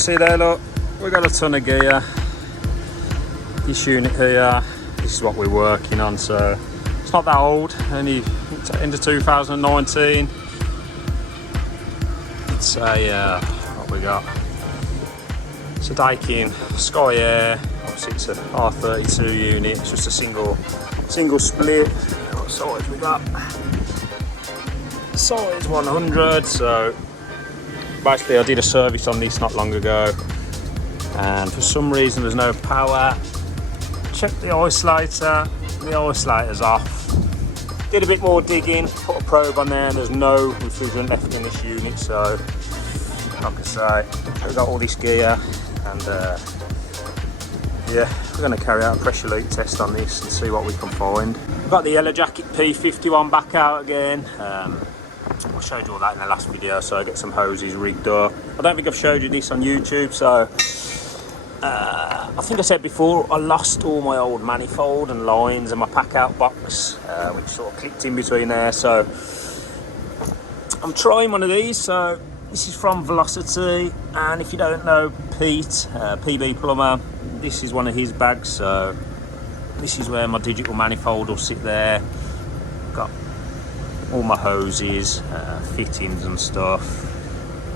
See there, look, we've got a ton of gear. This unit here, this is what we're working on, so it's not that old, only end of 2019. It's a, what we got? It's a Daikin Sky Air, obviously it's a R32 unit, it's just a single split. What size we got? Size 100, so basically I did a service on this not long ago, and for some reason there's no power. Checked the isolator, the isolator's off. Did a bit more digging, put a probe on there, and there's no refrigerant left in this unit, so like I say, we've got all this gear, and yeah, we're going to carry out a pressure leak test on this and see what we can find. We've got the Yellow Jacket P51 back out again. I showed you all that in the last video, so I get some hoses rigged up. I don't think I've showed you this on YouTube, so I think I said before, I lost all my old manifold and lines and my pack out box, which sort of clipped in between there, so I'm trying one of these. So this is from Velocity, and if you don't know Pete, PB Plumber, this is one of his bags, so this is where my digital manifold will sit there. Got all my hoses, fittings and stuff,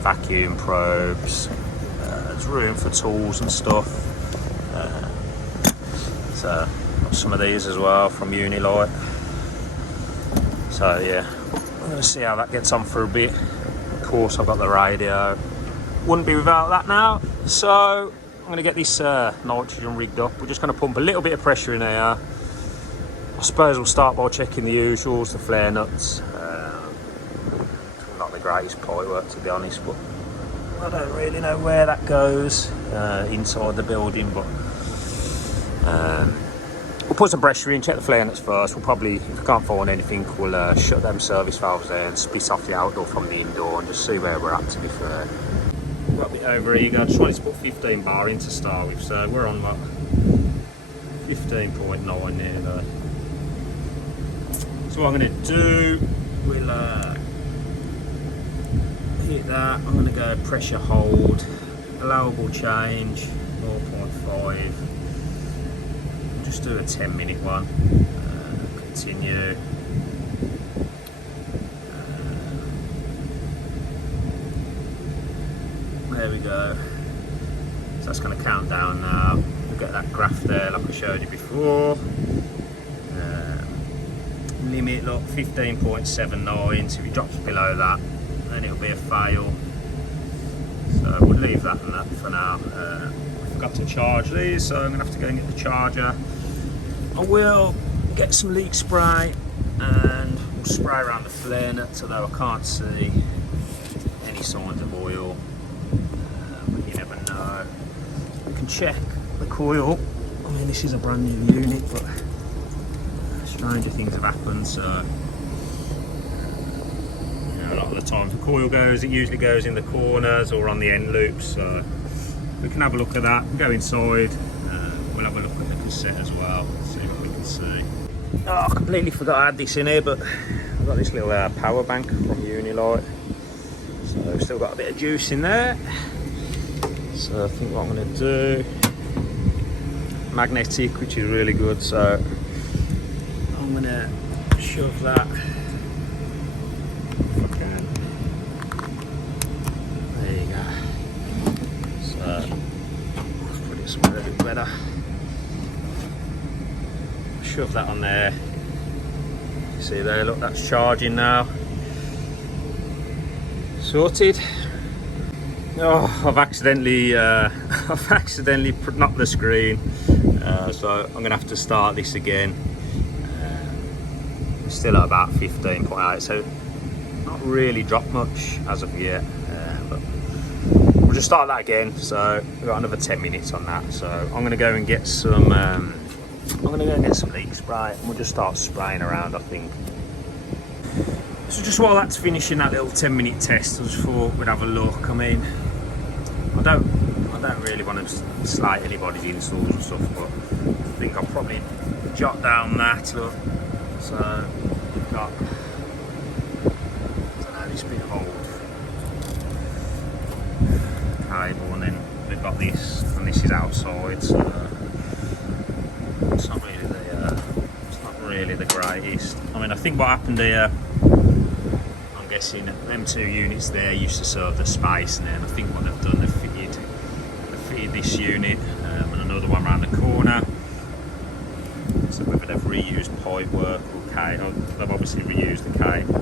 vacuum probes, there's room for tools and stuff. So got some of these as well from Unilight. So yeah, I'm going to see how that gets on for a bit. Of course I've got the radio, wouldn't be without that now. So I'm going to get this nitrogen rigged up. We're just going to pump a little bit of pressure in here. I suppose we'll start by checking the usuals, the flare nuts. Not the greatest pipe work, to be honest, but I don't really know where that goes inside the building, but we'll put some pressure in, check the flare nuts first. We'll probably, if we can't find anything, we'll shut them service valves there and split off the outdoor from the indoor and just see where we're at, to be fair. We've got a bit over eager. I just wanted to put 15 bar in to start with, so we're on what, 15.9 nearly. So what I'm going to do, we'll hit that. I'm going to go pressure hold, allowable change 0.5. Just do a 10-minute one. Continue. There we go. So that's going to count down now. We'll get that graph there like I showed you before. Limit, look, 15.79, so if it drops below that, then it'll be a fail. So we'll leave that and that for now. I forgot to charge these, so I'm going to have to go and get the charger. I will get some leak spray and we'll spray around the flare nuts, although I can't see any signs of oil, but you never know. We can check the coil. I mean, this is a brand new unit, but stranger things have happened, so you know, a lot of the time if the coil goes, it usually goes in the corners or on the end loops, so we can have a look at that, go inside, we'll have a look at the cassette as well, see what we can see. Oh, I completely forgot I had this in here, but I've got this little power bank from Unilight, so I've still got a bit of juice in there. So I think what I'm going to do, magnetic, which is really good, so I'm going to shove that if I can. There you go. So let's put it somewhere a bit better. Shove that on there. See there, look, that's charging now. Sorted. Oh, I've accidentally knocked the screen, so I'm going to have to start this again. Still at about 15.8, so not really dropped much as of yet, but we'll just start that again. So we've got another 10 minutes on that, so I'm going to go and get some leak spray and we'll just start spraying around, I think. So just while that's finishing that little 10-minute test, I just thought we'd have a look. I mean, I don't really want to slight anybody's installs and stuff, but I think I'll probably jot down that, look. So we've got, I don't know, this bit of old cable, and then we've got this, and this is outside, so it's not really the greatest. I mean, I think what happened here, I'm guessing them two units there used to serve the space, and then I think what they've done, they've fitted this unit and another one around the corner. So whether they've reused pipe work or cable, they've obviously reused the cable.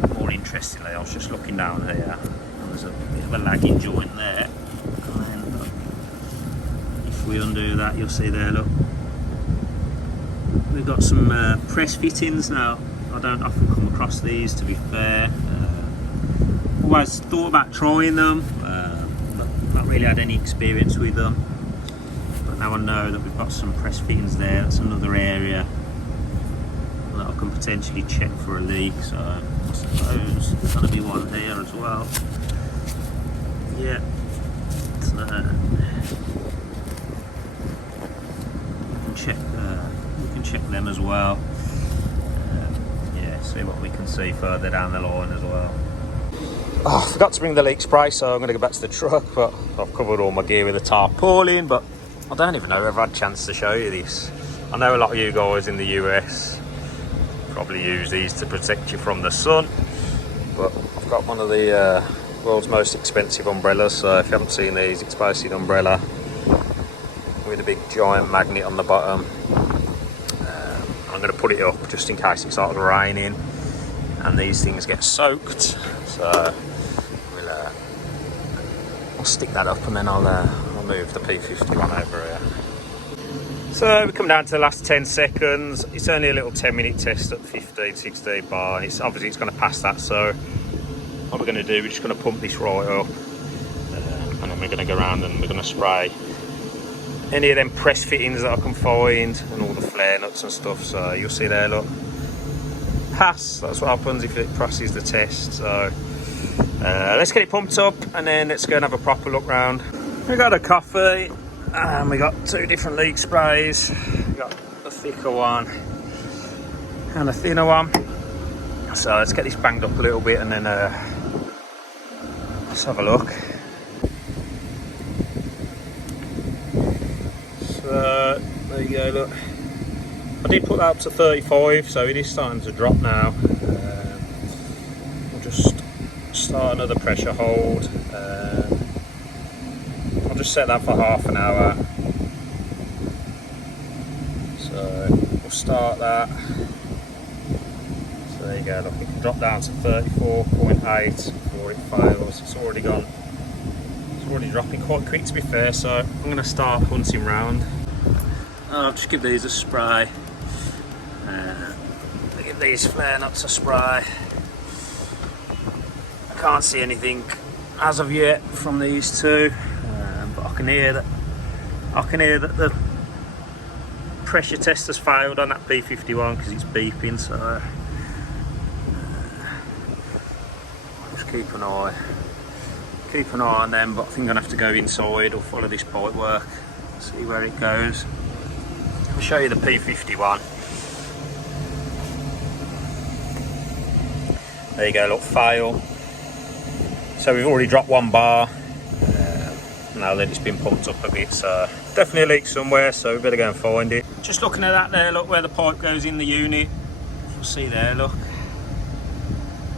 But more interestingly, I was just looking down here, and there's a bit of a lagging joint there. And then if we undo that, you'll see there, look, we've got some press fittings now. I don't often come across these, to be fair. Always thought about trying them, but not really had any experience with them. But now I know that we've got some press fittings there. That's another area that I can potentially check for a leak. So I suppose there's going to be one here as well. Yeah. So we can check them as well. Yeah, see what we can see further down the line as well. Oh, I forgot to bring the leak spray, so I'm going to go back to the truck, but I've covered all my gear with a tarpaulin, but I don't even know if I've had a chance to show you this. I know a lot of you guys in the US probably use these to protect you from the sun, but I've got one of the world's most expensive umbrellas, so if you haven't seen these, it's basically an umbrella with a big giant magnet on the bottom. I'm going to put it up just in case it starts raining and these things get soaked, so I'll stick that up and then I'll move the P51 over here. So we come down to the last 10 seconds. It's only a little 10-minute test at 15-16 bar, and it's going to pass that. So what we're going to do, we're just going to pump this right up, and then we're going to go around and we're going to spray any of them press fittings that I can find and all the flare nuts and stuff. So you'll see there, look, pass. That's what happens if it passes the test. So let's get it pumped up and then let's go and have a proper look round. We got a coffee and we got two different leak sprays. We got a thicker one and a thinner one. So let's get this banged up a little bit and then let's have a look. So there you go, look. I did put that up to 35, so it is starting to drop now. We'll just start another pressure hold. I'll just set that for half an hour. So we'll start that. So there you go, look, it can drop down to 34.8 before it fails. It's already gone. It's already dropping quite quick, to be fair, so I'm going to start hunting round. I'll just give these a spray. I'll give these flare nuts a spray. I can't see anything as of yet from these two, but I can hear that the pressure test has failed on that P51 because it's beeping. So just keep an eye on them. But I think I'm gonna have to go inside or follow this pipe work, see where it goes. I'll show you the P51. There you go, look, fail. So we've already dropped one bar. Now that it's been pumped up a bit, so definitely a leak somewhere, so we better go and find it. Just looking at that there, look where the pipe goes in the unit. You'll see there, look.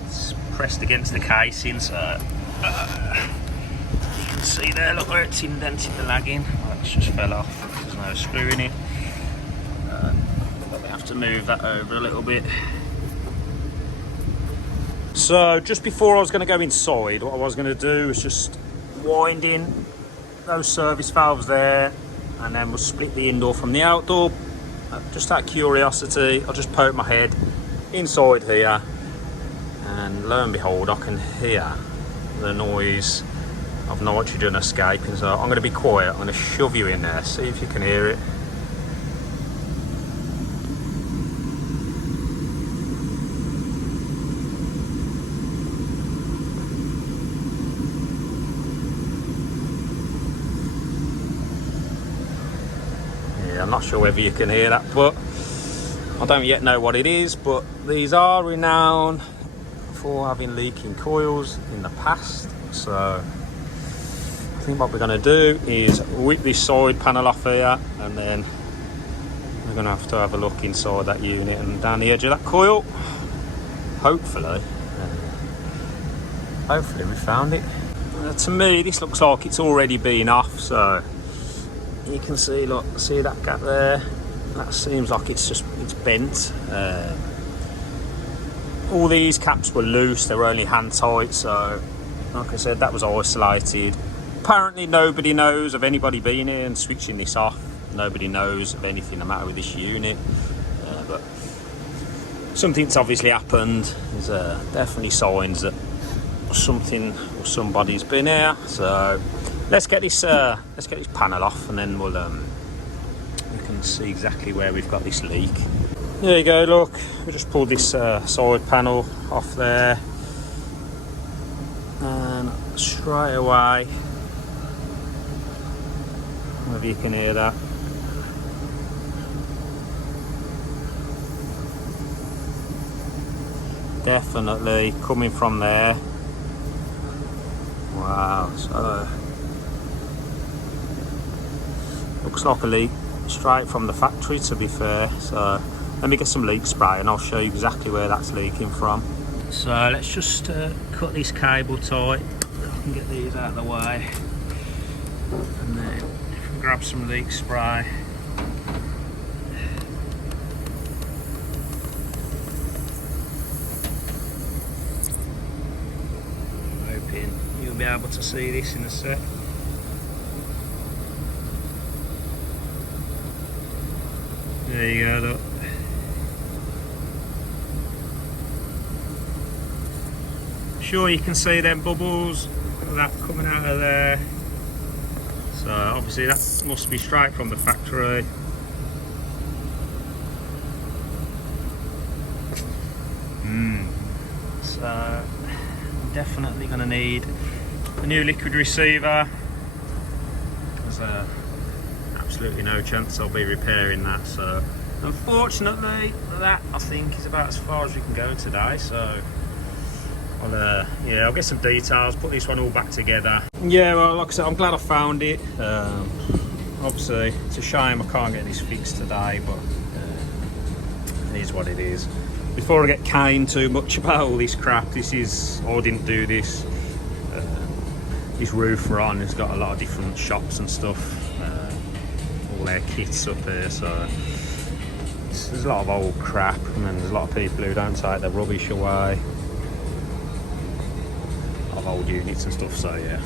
It's pressed against the casing, so you can see there, look where it's indented the lagging. Oh, it's just fell off, there's no screw in it. But we have to move that over a little bit. So just before I was going to go inside, what I was going to do was just wind in those service valves there, and then we'll split the indoor from the outdoor. Just out of curiosity, I'll just poke my head inside here, and lo and behold, I can hear the noise of nitrogen escaping. So I'm going to be quiet, I'm going to shove you in there, see if you can hear it. I'm not sure whether you can hear that, but I don't yet know what it is. But these are renowned for having leaking coils in the past, so I think what we're going to do is rip this side panel off here, and then we're going to have a look inside that unit and down the edge of that coil. Hopefully we found it. To me, this looks like it's already been off, so you can see, look, see that gap there? That seems like it's bent. All these caps were loose, they were only hand tight, so like I said, that was isolated. Apparently nobody knows of anybody being here and switching this off. Nobody knows of anything the matter with this unit, but something's obviously happened. There's definitely signs that something or somebody's been here. So let's get this panel off, and then we can see exactly where we've got this leak. There you go, look, we just pulled this side panel off there, and straight away, maybe you can hear that. Definitely coming from there. Wow, so looks like a leak straight from the factory, to be fair. So let me get some leak spray and I'll show you exactly where that's leaking from. So let's just cut this cable tight. I can get these out of the way, and then grab some leak spray. I'm hoping you'll be able to see this in a sec. There you go, look. Sure, you can see them bubbles, that coming out of there. So obviously that must be straight from the factory. So I'm definitely going to need a new liquid receiver. There's absolutely no chance I'll be repairing that. So unfortunately, that I think is about as far as we can go today. So I'll get some details, put this one all back together. Yeah, well, like I said, I'm glad I found it. Obviously, it's a shame I can't get this fixed today, but it is what it is. Before I get caned too much about all this crap, I didn't do this. This roof we're on has got a lot of different shops and stuff, all their kits up there, so there's a lot of old crap, and then there's a lot of people who don't take their rubbish away. Old units and stuff, so yeah,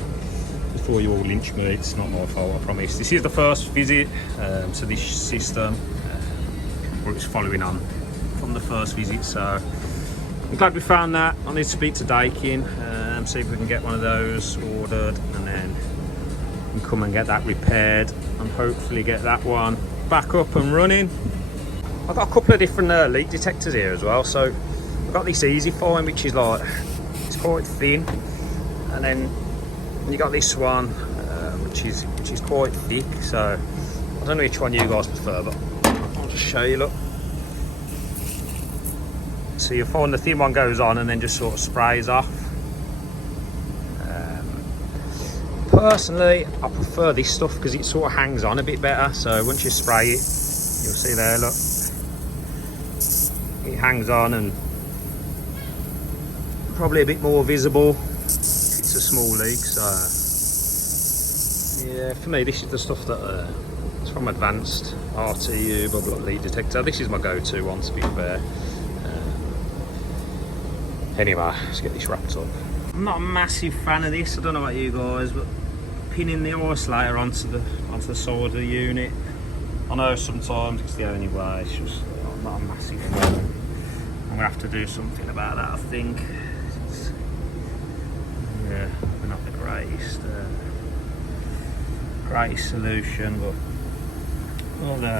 before you all lynch me, it's not my fault, I promise. This is the first visit to this system, or it's following on from the first visit, so I'm glad we found that. I need to speak to Daikin, see if we can get one of those ordered, and then we can come and get that repaired and hopefully get that one back up and running. I've got a couple of different leak detectors here as well. So I've got this Easy Fine, which is like, it's quite thin, and then you got this one which is quite thick. So I don't know which one you guys prefer, but I'll just show you. Look, so you find the thin one goes on and then just sort of sprays off. Personally, I prefer this stuff because it sort of hangs on a bit better. So once you spray it, you'll see there, look, it hangs on and probably a bit more visible if it's a small leak. So yeah, for me, this is the stuff that it's from Advanced RTU bubble up leak detector. This is my go-to one, to be fair. Anyway, let's get this wrapped up. I'm not a massive fan of this, I don't know about you guys, but pinning the isolator onto the side of the unit, I know sometimes it's the only way, it's just not a massive fan. I'm gonna have to do something about that, I think. Yeah, not the greatest solution, but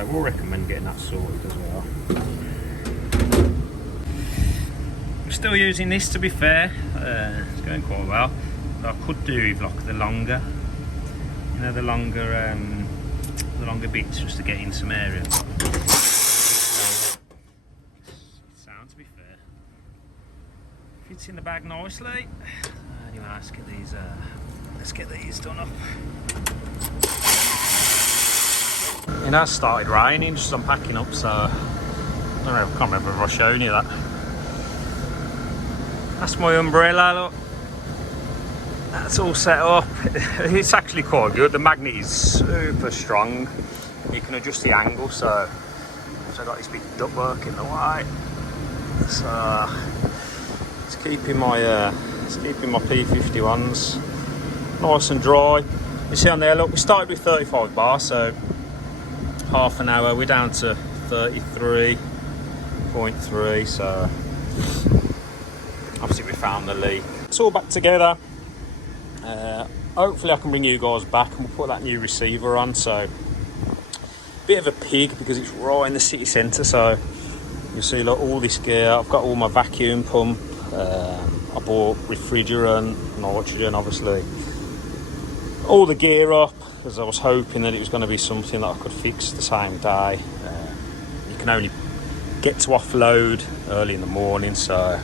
we'll recommend getting that sorted as well. I'm still using this, to be fair. It's going quite well. But I could do with like the longer bits, just to get in some area. Sound, to be fair, fits in the bag nicely. Anyway, let's get these let's get these done up. It has started raining just as I'm packing up, so I don't know, I can't remember if I've shown you that. That's my umbrella, look. That's all set up. It's actually quite good. The magnet is super strong. You can adjust the angle, so I've got this big ductwork in the way. So it's keeping my P51s nice and dry. You see on there, look, we started with 35 bar, so half an hour, we're down to 33.3, so obviously we found the leak. It's all back together. Hopefully I can bring you guys back and we'll put that new receiver on. So bit of a pig because it's right in the city centre, so you see like all this gear. I've got all my vacuum pump, I bought refrigerant, nitrogen, obviously all the gear up, because I was hoping that it was going to be something that I could fix the same day. You can only get to offload early in the morning, so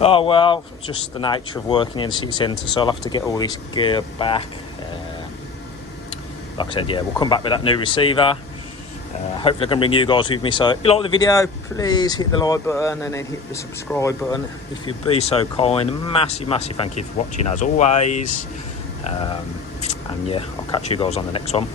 oh well, just the nature of working in the city centre, so I'll have to get all this gear back. Like I said, yeah, we'll come back with that new receiver. Hopefully I can bring you guys with me. So if you like the video, please hit the like button and then hit the subscribe button if you'd be so kind. Massive thank you for watching as always. And yeah, I'll catch you guys on the next one.